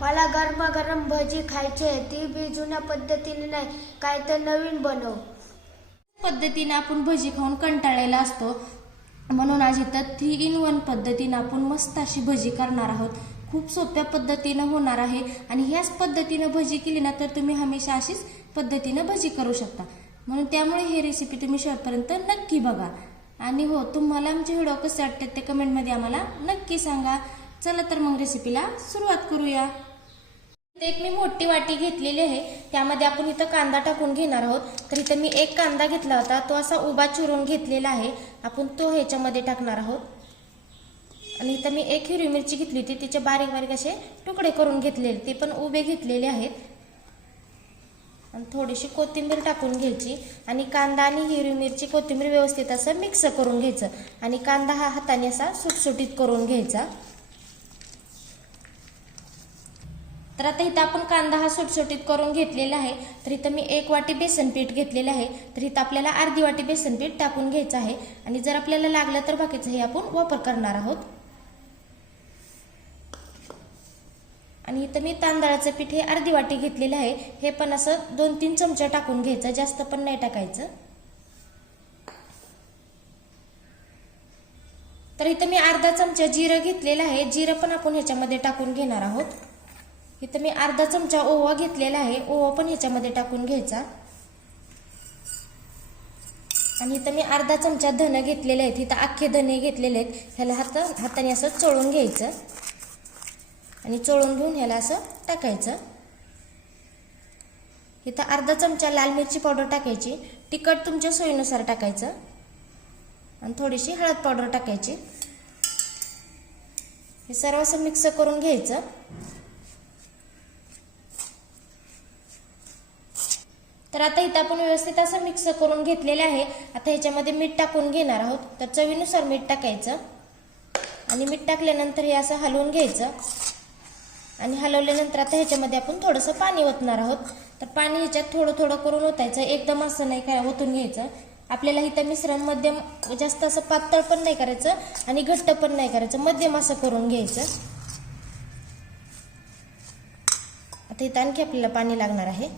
मला गरमागरम भजी खायची आहे. ती बी जुन्या पद्धतीने नाही. काय तर नवीन बनव. पद्धतीने आपण भजी खाऊन कंटाळलेला असतो. म्हणून आज इथं थ्री इन वन पद्धतीनं आपण मस्त अशी भजी करणार आहोत. खूप सोप्या पद्धतीनं होणार आहे. आणि ह्याच पद्धतीनं भजी केली ना तर तुम्ही हमेशा अशीच पद्धतीनं भजी करू शकता. म्हणून त्यामुळे ही रेसिपी तुम्ही शेवटपर्यंत नक्की बघा. आणि हो तुम्हाला आमचे व्हिडिओ कसे वाटतात ते कमेंटमध्ये आम्हाला नक्की सांगा. चला तर मग रेसिपीला सुरुवात करूया. एक मी मोठी वाटी घेतलेली आहे. त्यामध्ये आपण इथं कांदा टाकून घेणार आहोत. तर इथं मी एक कांदा घेतला होता. तो असा उभा चिरून घेतलेला आहे. आपण तो ह्याच्यामध्ये टाकणार आहोत. आणि इथं मी एक हिरवी मिरची घेतली होती. तिचे बारीक बारीक असे तुकडे करून घेतलेले. ते पण उभे घेतलेले आहेत. आणि थोडीशी कोथिंबीर टाकून घ्यायची. आणि कांदा आणि हिरवी मिरची कोथिंबीर व्यवस्थित असं मिक्स करून घ्यायचं. आणि कांदा हा हाताने असा सुटसुटीत करून घ्यायचा. तर आता इथं आपण कांदा हा सुटसुटीत करून घेतलेला आहे. तर इथं मी एक वाटी बेसन पीठ घेतलेलं आहे. तर इथं आपल्याला अर्धी वाटी बेसन पीठ टाकून घ्यायचं आहे. आणि जर आपल्याला लागलं तर बाकीचं हे आपण वापर करणार आहोत. आणि इथं मी तांदळाचं पीठ हे अर्धी वाटी घेतलेलं आहे. हे पण असं दोन तीन चमचे टाकून घ्यायचं. जास्त पण नाही टाकायचं. तर इथं मी अर्धा चमचा जिरं घेतलेलं आहे. जिरं पण आपण ह्याच्यामध्ये टाकून घेणार आहोत. इथं मी अर्धा चमचा ओवा घेतलेला आहे. ओवा पण ह्याच्यामध्ये टाकून घ्यायचा. आणि इथं मी अर्धा चमचा धनं घेतलेले आहेत इथं अख्खे धने घेतलेले आहेत. ह्याला हात हाताने असं चोळून घ्यायचं. आणि चोळून घेऊन ह्याला असं टाकायचं. इथं अर्धा चमचा लाल मिरची पावडर टाकायची. तिखट तुमच्या सोयीनुसार टाकायचं. आणि थोडीशी हळद पावडर टाकायची. हे सर्व असं मिक्स करून घ्यायचं. तर आता इथं आपण व्यवस्थित असं मिक्स करून घेतलेलं आहे. आता ह्याच्यामध्ये मीठ टाकून घेणार आहोत. तर चवीनुसार मीठ टाकायचं. आणि मीठ टाकल्यानंतर हे असं हलवून घ्यायचं. आणि हलवल्यानंतर आता ह्याच्यामध्ये आपण थोडंसं पाणी ओतणार आहोत. तर पाणी ह्याच्यात थोडं थोडं करून ओतायचं. एकदम असं नाही काय ओतून घ्यायचं. आपल्याला इथं मिश्रण मध्यम जास्त असं पातळ पण नाही करायचं आणि घट्ट पण नाही करायचं. मध्यम असं करून घ्यायचं. आता इथं आणखी आपल्याला पाणी लागणार आहे.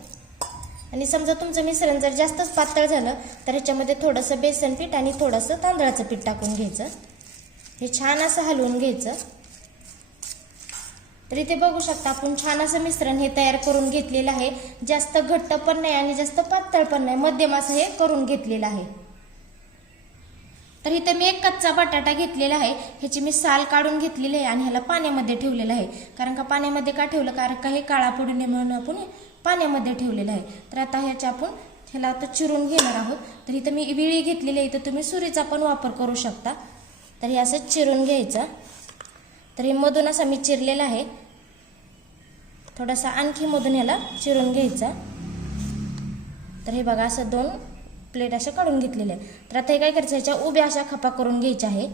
आणि समजा तुमचं मिश्रण जर जास्तच पातळ झालं तर ह्याच्यामध्ये थोडंसं बेसन पीठ आणि थोडंसं तांदळाचं पीठ टाकून घ्यायचं. हे छान असं हलवून घ्यायचं. तर इथे बघू शकता आपण छान असं मिश्रण हे तयार करून घेतलेलं आहे. जास्त घट्ट पण नाही आणि जास्त पातळ पण नाही मध्यम असं हे करून घेतलेलं आहे. तर इथे मी एक कच्चा बटाटा घेतलेला आहे. ह्याची मी साल काढून घेतलेली आहे आणि ह्याला पाण्यामध्ये ठेवलेलं आहे. कारण का पाण्यामध्ये का ठेवलं? कारण का हे काळा पडू नये म्हणून आपण पाण्यामध्ये ठेवलेलं आहे. तर आता ह्याच्या आपण ह्याला आता चिरून घेणार आहोत. तर इथं मी विळी घेतलेली आहे. तर तुम्ही सुरीचा पण वापर करू शकता. तर हे असं चिरून घ्यायचं. तर हे मधून असं मी चिरलेलं आहे. थोडासा आणखी मधून ह्याला चिरून घ्यायचा. तर हे बघा असं दोन प्लेट अशा काढून घेतलेल्या आहे. तर आता हे काय करायचं? ह्याच्या उभ्या अशा खपा करून घ्यायच्या आहे.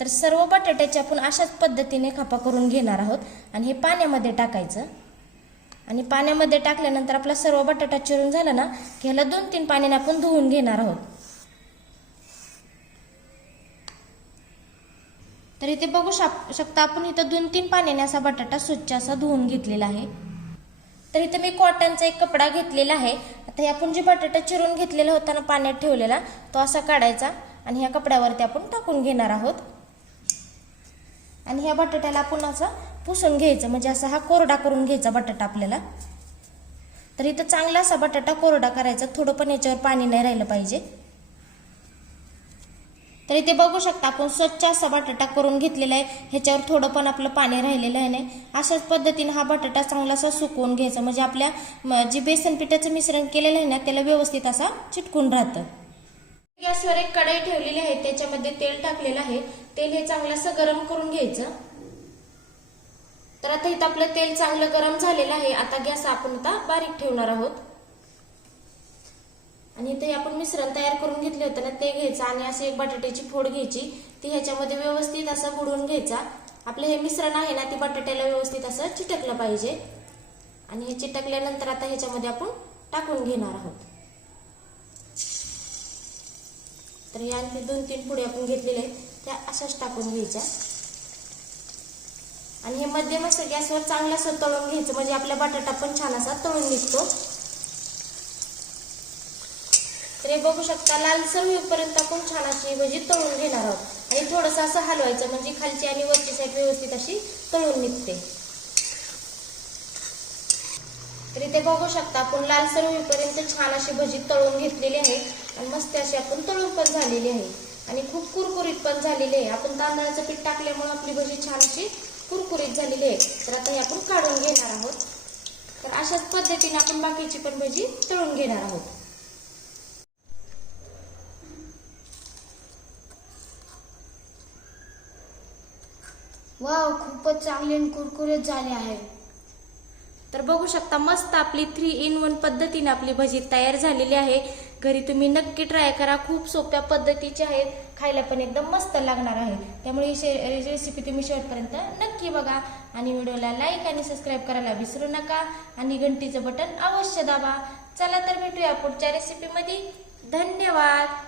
तर सर्व बटाट्याचे आपण अशाच पद्धतीने खपा करून घेणार आहोत. आणि हे पाण्यामध्ये टाकायचं. आणि पाण्यामध्ये टाकल्यानंतर आपला सर्व बटाटा चिरून झाला ना की ह्याला दोन तीन पाण्याने आपण धुवून घेणार आहोत. तर इथे बघू शक शकता आपण इथं दोन तीन पाण्याने असा बटाटा स्वच्छ असा धुवून घेतलेला आहे. तर इथं मी कॉटनचा एक कपडा घेतलेला आहे. आता हे आपण जे बटाटा चिरून घेतलेला होता ना पाण्यात ठेवलेला तो असा काढायचा आणि ह्या कपड्यावरती आपण टाकून घेणार आहोत. आणि ह्या बटाट्याला आपण असं पुसून घ्यायचं म्हणजे असा हा कोरडा करून घ्यायचा बटाटा आपल्याला. तर इथं चांगला असा बटाटा कोरडा करायचा थोडं पण याच्यावर पाणी नाही राहिलं पाहिजे. तर इथे बघू शकता आपण स्वच्छ असा बटाटा करून घेतलेला आहे. ह्याच्यावर थोडं पण आपलं पाणी राहिलेलं आहे नाही. अशाच पद्धतीने हा बटाटा चांगला असा सुकवून घ्यायचा. म्हणजे आपल्या जे बेसन पिठाचं मिश्रण केलेलं आहे ना त्याला व्यवस्थित असा चिटकून राहतं. गॅसवर एक कढई ठेवलेली आहे त्याच्यामध्ये तेल टाकलेलं आहे. तेल हे चांगलं असं गरम करून घ्यायचं. तर आता इथं आपलं तेल चांगलं गरम झालेलं आहे. आता गॅस आपण आता बारीक ठेवणार आहोत. आणि इथे आपण मिश्रण तयार करून घेतले होते ना ते घ्यायचं. आणि अशी एक बटाट्याची फोड घ्यायची. ती ह्याच्यामध्ये व्यवस्थित असं बुडवून घ्यायचा. आपलं हे मिश्रण आहे ना ते बटाट्याला व्यवस्थित असं चिटकलं पाहिजे. आणि हे चिटकल्यानंतर आता ह्याच्यामध्ये आपण टाकून घेणार आहोत. तर हे आणखी दोन तीन पुढे आपण घेतलेले आहेत. त्या अशाच टाकून घ्यायच्या. आणि हे मध्यम असं गॅसवर चांगलं असं तळून घ्यायचं. म्हणजे आपला बटाटा पण छान असा तळून निघतो. तर हे बघू शकता लालसर होईपर्यंत आपण छान अशी भजी तळून घेणार आहोत. आणि थोडंसं असं हलवायचं म्हणजे खालची आणि वरची साईड व्यवस्थित अशी तळून निघते. तर इथे बघू शकता आपण लालसर होईपर्यंत छान अशी भजी तळून घेतलेली आहे. आणि मस्त अशी आपण तळून पण झालेली आहे. आणि खूप कुरकुरीत पण झालेली आहे. आपण तांदळाचं पीठ टाकल्यामुळे आपली भजी छान अशी कुरकुरीत झालेली आहे तर आता हे आपण काढून घेणार आहोत. तर अशाच पद्धतीने आपण बाकीची पण भजी तळून घेणार आहोत. वाव खूपच चांगले आणि कुरकुरीत झाले आहे. तर बघू शकता मस्त आपली थ्री इन वन पद्धतीने आपली भजी तयार झालेली आहे. घरी तुम्ही नक्की ट्राय करा. खूप सोप्या पद्धतीचे आहेत खायला पण एकदम मस्त लागणार आहे. त्यामुळे ही शे- रेसिपी तुम्ही शेवटपर्यंत नक्की बघा. आणि व्हिडिओला लाईक आणि सबस्क्राईब करायला विसरू नका. आणि घंटीचं बटन अवश्य दाबा. चला तर भेटूया पुढच्या रेसिपीमध्ये धन्यवाद.